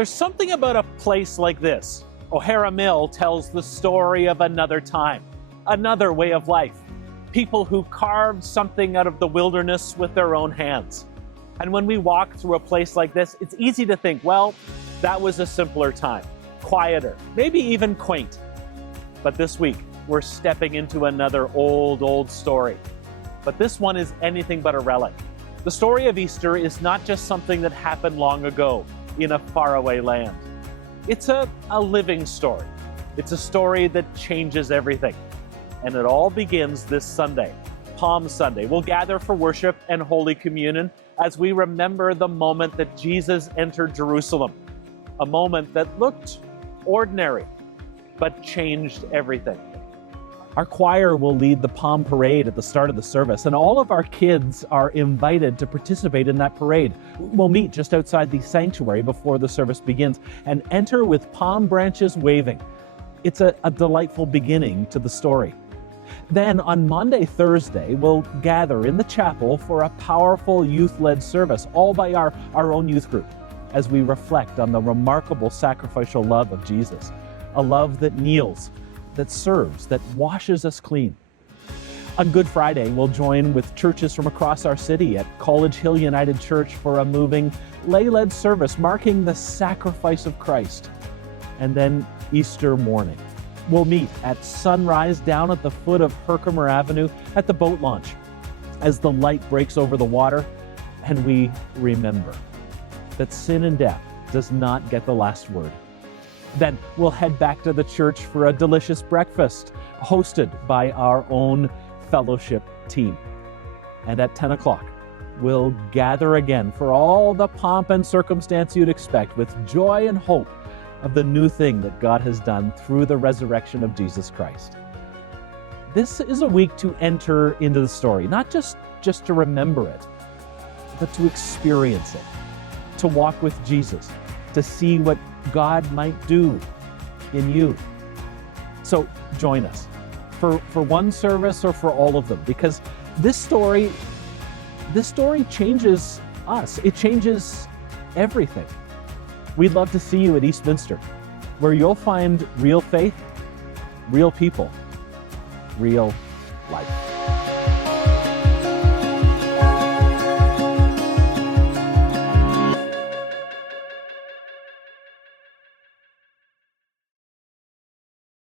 There's something about a place like this. O'Hara Mill tells the story of another time, another way of life. People who carved something out of the wilderness with their own hands. And when we walk through a place like this, it's easy to think, well, that was a simpler time, quieter, maybe even quaint. But this week, we're stepping into another old story. But this one is anything but a relic. The story of Easter is not just something that happened long ago in a faraway land. It's a living story. It's a story that changes everything. And it all begins this Sunday, Palm Sunday. We'll gather for worship and Holy Communion as we remember the moment that Jesus entered Jerusalem. A moment that looked ordinary, but changed everything. Our choir will lead the Palm Parade at the start of the service, and all of our kids are invited to participate in that parade. We'll meet just outside the sanctuary before the service begins and enter with palm branches waving. It's a delightful beginning to the story. Then on Monday, Thursday, we'll gather in the chapel for a powerful youth-led service, all by our own youth group, as we reflect on the remarkable sacrificial love of Jesus, a love that kneels, that serves, that washes us clean. On Good Friday, we'll join with churches from across our city at College Hill United Church for a moving lay-led service marking the sacrifice of Christ. And then Easter morning, we'll meet at sunrise down at the foot of Herkimer Avenue at the boat launch as the light breaks over the water and we remember that sin and death does not get the last word. Then we'll head back to the church for a delicious breakfast hosted by our own fellowship team. And at 10 o'clock, we'll gather again for all the pomp and circumstance you'd expect with joy and hope of the new thing that God has done through the resurrection of Jesus Christ. This is a week to enter into the story, not just to remember it, but to experience it, to walk with Jesus, to see what God might do in you. So join us for one service or for all of them, because this story changes us. It changes everything. We'd love to see you at Eastminster, where you'll find real faith, real people, real life.